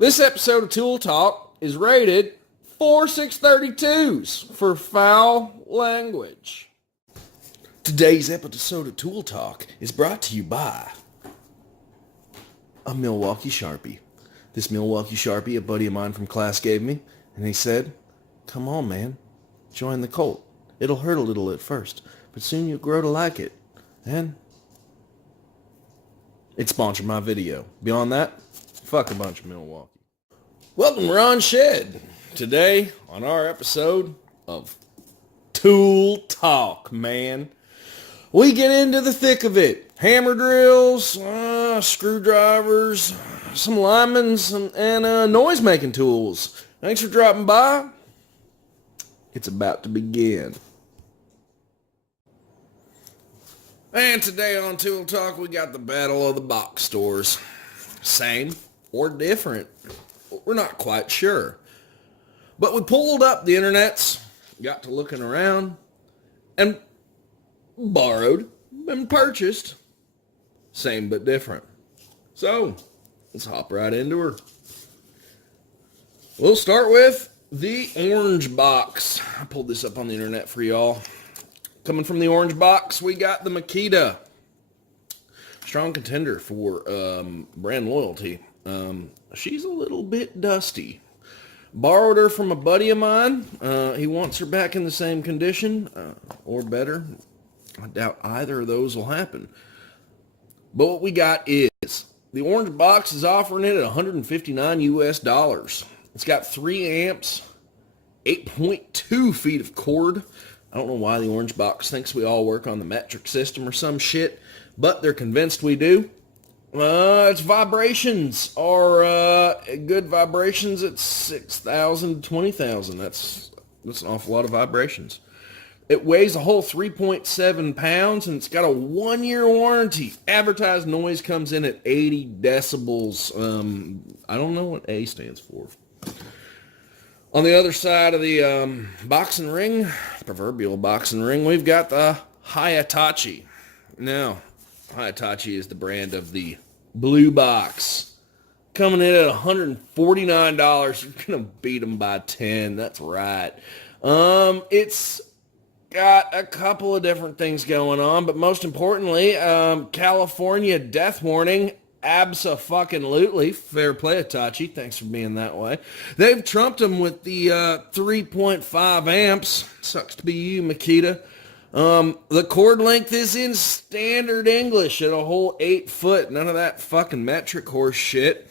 This episode of Tool Talk is rated 4632s for foul language. Today's episode of Tool Talk is brought to you by a Milwaukee Sharpie. This Milwaukee Sharpie a buddy of mine from class gave me, and he said, "Come on, man, join the cult. It'll hurt a little at first, but soon you'll grow to like it." And it sponsored my video. Beyond that, fuck a bunch of Milwaukee. Welcome, Ron Shed. Today, on our episode of Tool Talk, man, we get into the thick of it. Hammer drills, screwdrivers, some Linemans, and noise-making tools. Thanks for dropping by. It's about to begin. And today on Tool Talk, we got the battle of the box stores. Same or different. We're not quite sure. But we pulled up the internets, got to looking around, and borrowed and purchased. Same but different. So, let's hop right into her. We'll start with the orange box. I pulled this up on the internet for y'all. Coming from the orange box, we got the Makita. Strong contender for brand loyalty. She's a little bit dusty. Borrowed her from a buddy of mine. He wants her back in the same condition, or better. I doubt either of those will happen. But what we got is, the orange box is offering it at $159 US. It's got 3 amps, 8.2 feet of cord. I don't know why the orange box thinks we all work on the metric system or some shit, but they're convinced we do. Its vibrations are good vibrations at 6,000 to 20,000. That's an awful lot of vibrations. It weighs a whole 3.7 pounds, and it's got a 1-year warranty. Advertised noise comes in at 80 decibels. I don't know what A stands for. On the other side of the boxing ring, proverbial boxing ring, we've got the Hitachi. Now, Hitachi is the brand of the blue box. Coming in at $149. You're going to beat them by 10. That's right. It's got a couple of different things going on, but most importantly, California death warning. Abso-fucking-lutely. Fair play, Hitachi. Thanks for being that way. They've trumped them with the 3.5 amps. Sucks to be you, Makita. The cord length is in standard English at a whole 8 foot. None of that fucking metric horse shit.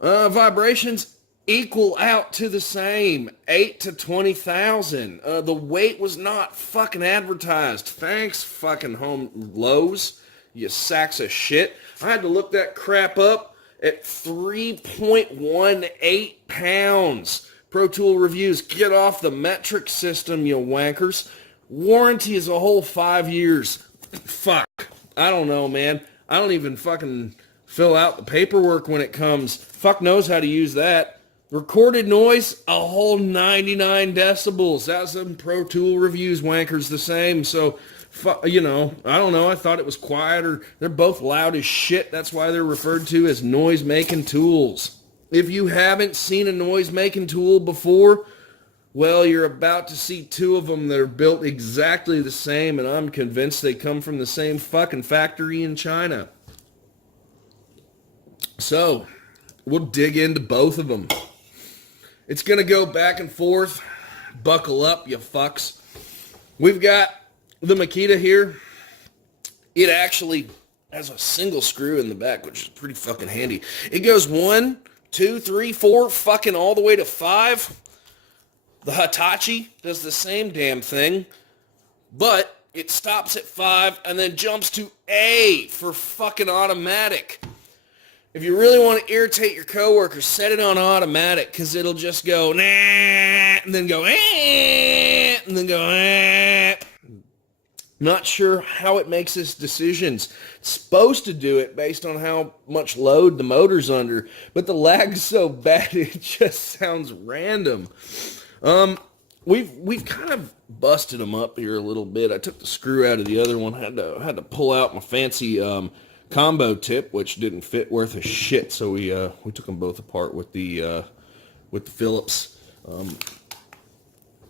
Vibrations equal out to the same, 8 to 20,000. The weight was not fucking advertised. Thanks, fucking home Lowe's, you sacks of shit. I had to look that crap up at 3.18 pounds. Pro Tool Reviews, get off the metric system, you wankers. Warranty is a whole 5 years. Fuck. I don't know, man. I don't even fucking fill out the paperwork when it comes. Fuck knows how to use that. Recorded noise, a whole 99 decibels. That's some Pro Tool Reviews wankers the same. So, you know, I don't know. I thought it was quieter. They're both loud as shit. That's why they're referred to as noise-making tools. If you haven't seen a noise-making tool before, well, you're about to see 2 of them that are built exactly the same, and I'm convinced they come from the same fucking factory in China. So, we'll dig into both of them. It's going to go back and forth. Buckle up, you fucks. We've got the Makita here. It actually has a single screw in the back, which is pretty fucking handy. It goes 1, 2, 3, 4, fucking all the way to 5. The Hitachi does the same damn thing, but it stops at 5 and then jumps to A for fucking automatic. If you really want to irritate your coworkers, set it on automatic, because it'll just go, nah, and then go, and then go, Not sure how it makes its decisions. It's supposed to do it based on how much load the motor's under, but the lag's so bad it just sounds random. We've kind of busted them up here a little bit. I took the screw out of the other one. Had to pull out my fancy combo tip, which didn't fit worth a shit, so we took them both apart with the Phillips.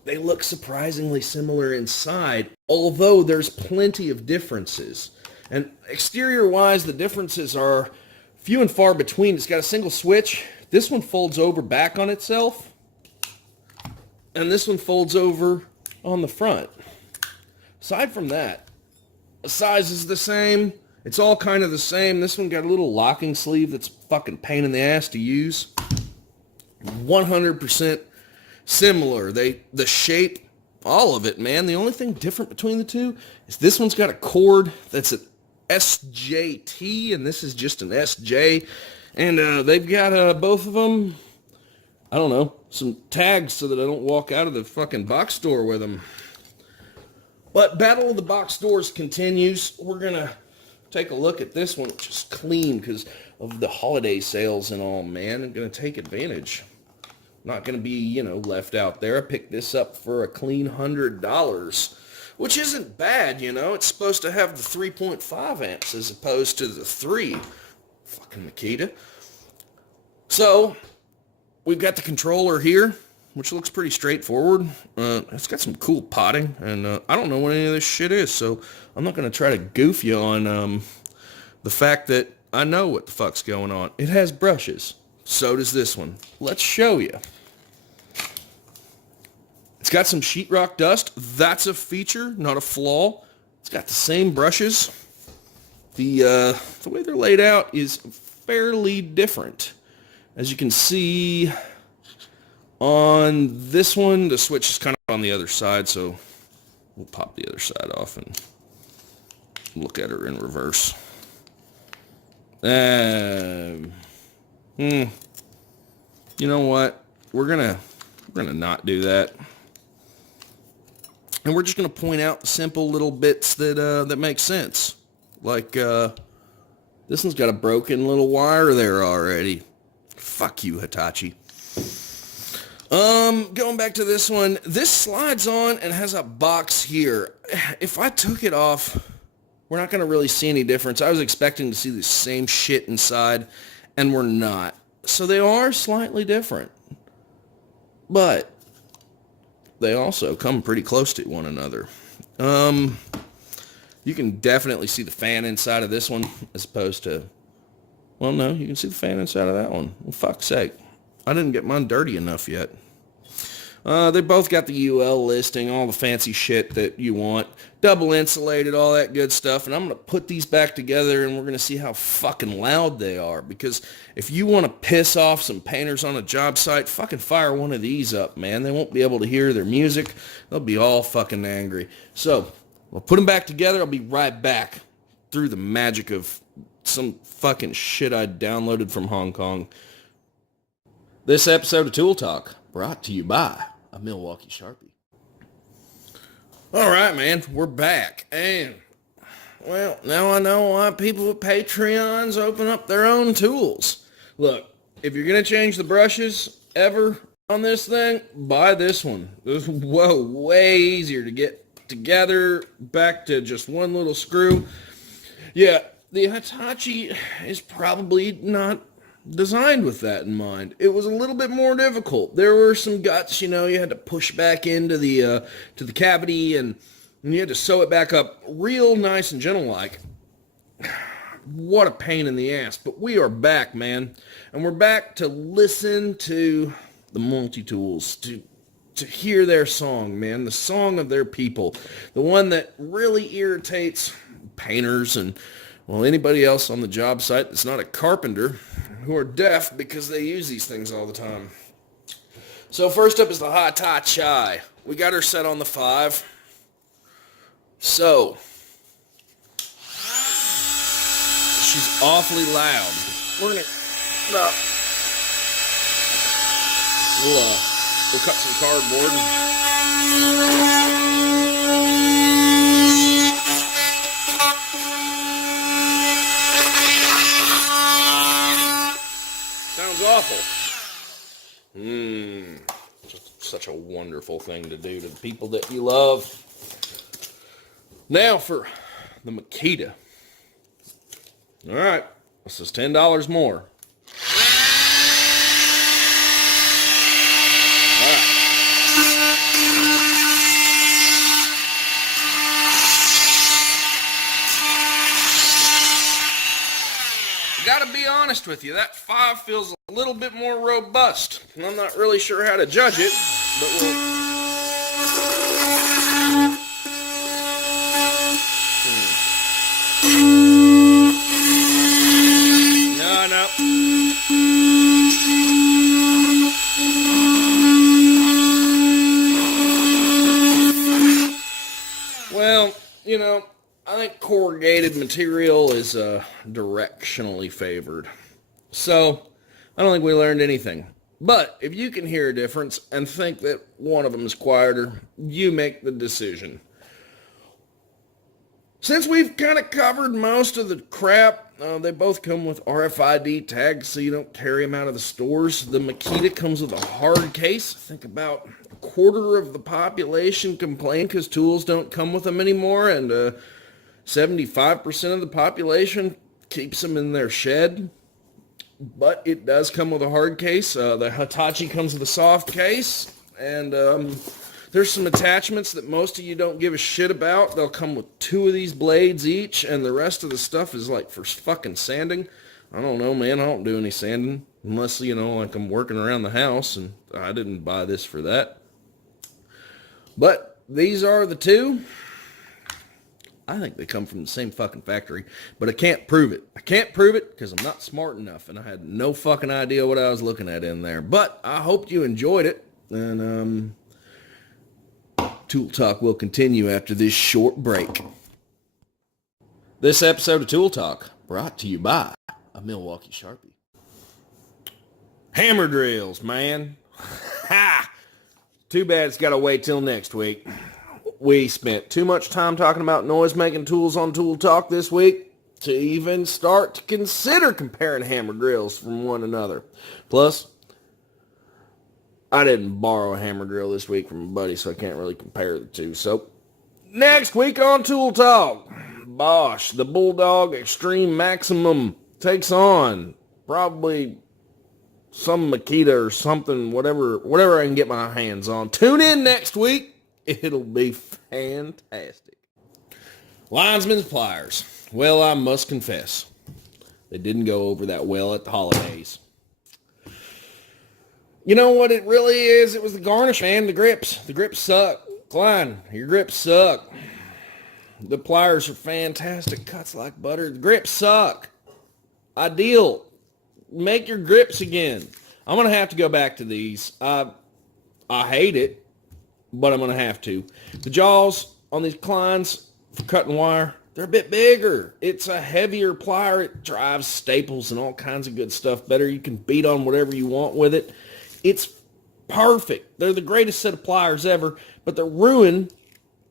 They look surprisingly similar inside, although there's plenty of differences. And exterior-wise, the differences are few and far between. It's got a single switch. This one folds over back on itself, and this one folds over on the front. Aside from that, the size is the same. It's all kind of the same. This one got a little locking sleeve that's fucking pain in the ass to use. 100% similar. The shape, all of it, man. The only thing different between the two is this one's got a cord that's an SJT, and this is just an SJ. And they've got both of them, I don't know, some tags so that I don't walk out of the fucking box store with them. But Battle of the Box Doors continues. We're going to take a look at this one, which is clean because of the holiday sales and all, man. I'm going to take advantage. Not going to be, left out there. I picked this up for a clean $100, which isn't bad, It's supposed to have the 3.5 amps as opposed to the 3. Fucking Makita. So, we've got the controller here, which looks pretty straightforward. It's got some cool potting, and I don't know what any of this shit is, so I'm not going to try to goof you on the fact that I know what the fuck's going on. It has brushes. So does this one. Let's show you. It's got some sheetrock dust. That's a feature, not a flaw. It's got the same brushes. The way they're laid out is fairly different. As you can see on this one, the switch is kind of on the other side, so we'll pop the other side off and look at her in reverse. You know what? We're gonna not do that, and we're just gonna point out the simple little bits that make sense. Like this one's got a broken little wire there already. Fuck you, Hitachi. Going back to this one, this slides on and has a box here. If I took it off, we're not going to really see any difference. I was expecting to see the same shit inside, and we're not. So they are slightly different. But they also come pretty close to one another. You can definitely see the fan inside of this one as opposed to... Well, no, you can see the fan inside of that one. Well, fuck's sake. I didn't get mine dirty enough yet. They both got the UL listing, all the fancy shit that you want. Double insulated, all that good stuff. And I'm going to put these back together and we're going to see how fucking loud they are. Because if you want to piss off some painters on a job site, fucking fire one of these up, man. They won't be able to hear their music. They'll be all fucking angry. So, we'll put them back together. I'll be right back through the magic of some fucking shit I downloaded from Hong Kong. This episode of Tool Talk brought to you by a Milwaukee Sharpie. All right, man, we're back. And, well, now I know why people with Patreons open up their own tools. Look, if you're going to change the brushes ever on this thing, buy this one. This is, way easier to get together, back to just one little screw. Yeah, the Hitachi is probably not designed with that in mind. It was a little bit more difficult. There were some guts, you had to push back into the to the cavity and you had to sew it back up real nice and gentle-like. What a pain in the ass. But we are back, man. And we're back to listen to the multitools, to hear their song, man. The song of their people. The one that really irritates painters and, well, anybody else on the job site that's not a carpenter who are deaf because they use these things all the time. So first up is the Hitachi. We got her set on the 5. So, she's awfully loud. We're gonna, we'll cut some cardboard. Sounds awful. Just such a wonderful thing to do to the people that you love. Now for the Makita. All right, this is $10 more. All right. Gotta be honest with you, that 5 feels a little bit more robust. And I'm not really sure how to judge it, but we'll... No. Well, you know, I think corrugated material is directionally favored. So, I don't think we learned anything. But if you can hear a difference and think that one of them is quieter, you make the decision. Since we've kind of covered most of the crap, they both come with RFID tags so you don't carry them out of the stores. The Makita comes with a hard case. I think about a quarter of the population complain because tools don't come with them anymore, and 75% of the population keeps them in their shed. But it does come with a hard case. The Hitachi comes with a soft case, and there's some attachments that most of you don't give a shit about. They'll come with 2 of these blades each, and the rest of the stuff is like for fucking sanding. I don't know, man. I don't do any sanding unless, you know, like I'm working around the house, and I didn't buy this for that. But these are the 2. I think they come from the same fucking factory, but I can't prove it. I can't prove it because I'm not smart enough, and I had no fucking idea what I was looking at in there. But I hope you enjoyed it, and Tool Talk will continue after this short break. This episode of Tool Talk brought to you by a Milwaukee Sharpie. Hammer drills, man. Ha! Too bad it's got to wait till next week. We spent too much time talking about noise-making tools on Tool Talk this week to even start to consider comparing hammer drills from one another. Plus, I didn't borrow a hammer drill this week from a buddy, so I can't really compare the two. So, next week on Tool Talk, Bosch, the Bulldog Extreme Maximum, takes on probably some Makita or something, whatever I can get my hands on. Tune in next week. It'll be fantastic. Lineman's pliers. Well, I must confess, they didn't go over that well at the Hollidays. You know what it really is? It was the garnish, man. The grips. The grips suck. Klein, your grips suck. The pliers are fantastic. Cuts like butter. The grips suck. Ideal. Make your grips again. I'm going to have to go back to these. I hate it, but I'm going to have to. The jaws on these Kleins for cutting wire, they're a bit bigger. It's a heavier plier. It drives staples and all kinds of good stuff better. You can beat on whatever you want with it. It's perfect. They're the greatest set of pliers ever, but they're ruined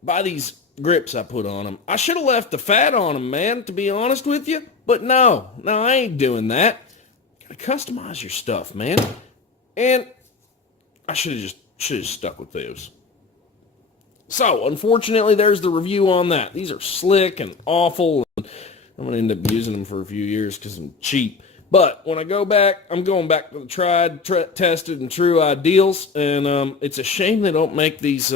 by these grips I put on them. I should have left the fat on them, man, to be honest with you. But no, I ain't doing that. You gotta customize your stuff, man. And I should have just stuck with those. So, unfortunately, there's the review on that. These are slick and awful. And I'm going to end up using them for a few years because I'm cheap. But when I go back, I'm going back to the tried, tested, and true ideals. And it's a shame they don't make these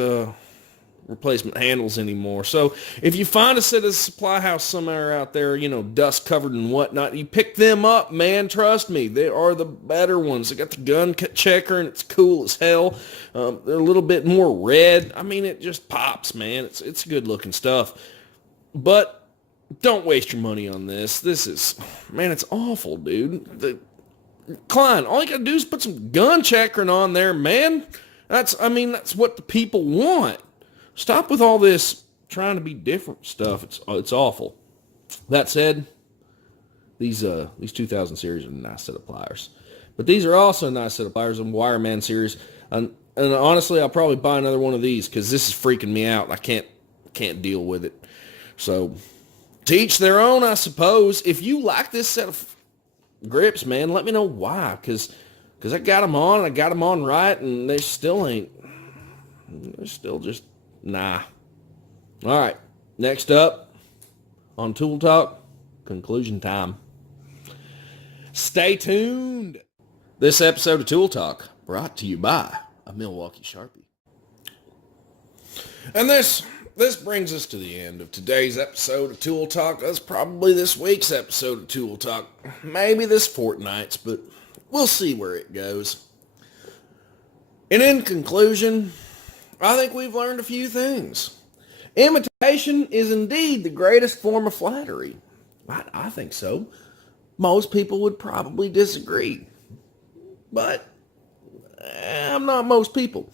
replacement handles anymore. So if you find a set of supply house somewhere out there, you know, dust covered and whatnot, you pick them up, man. Trust me, they are the better ones. They got the gun checker and it's cool as hell. They're a little bit more red. I mean, it just pops, man. It's good looking stuff. But don't waste your money on this. This is, man, it's awful, dude. Klein, all you gotta do is put some gun checkering on there, man. That's what the people want. Stop with all this trying to be different stuff. It's awful. That said, these 2000 series are a nice set of pliers. But these are also a nice set of pliers in Wireman series. And honestly, I'll probably buy another one of these because this is freaking me out. I can't deal with it. So, to each their own, I suppose. If you like this set of grips, man, let me know why. Because I got them on, and I got them on right, and they're still just, nah. All right, next up on Tool Talk, conclusion time. Stay tuned. This episode of Tool Talk brought to you by a Milwaukee Sharpie. And this brings us to the end of today's episode of Tool Talk. That's probably this week's episode of Tool Talk. Maybe this fortnight's, but we'll see where it goes. And in conclusion, I think we've learned a few things. Imitation is indeed the greatest form of flattery. I think so. Most people would probably disagree. But I'm not most people.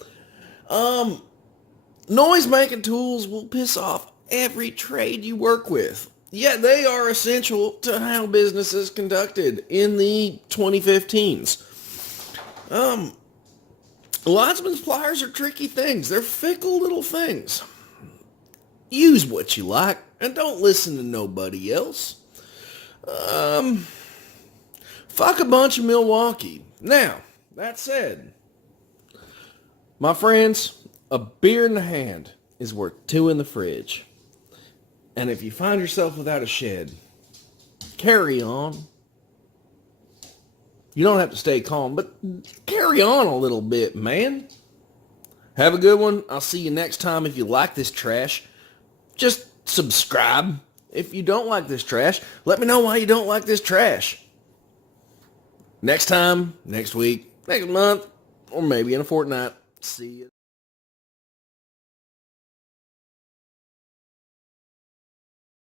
Noise-making tools will piss off every trade you work with. Yet they are essential to how business is conducted in the 2015s. Locksmith's pliers are tricky things. They're fickle little things. Use what you like and don't listen to nobody else. Fuck a bunch of Milwaukee. Now, that said, my friends, a beer in the hand is worth two in the fridge. And if you find yourself without a shed, carry on. You don't have to stay calm, but carry on a little bit, man. Have a good one. I'll see you next time. If you like this trash, just subscribe. If you don't like this trash, let me know why you don't like this trash. Next time, next week, next month, or maybe in a fortnight. See you.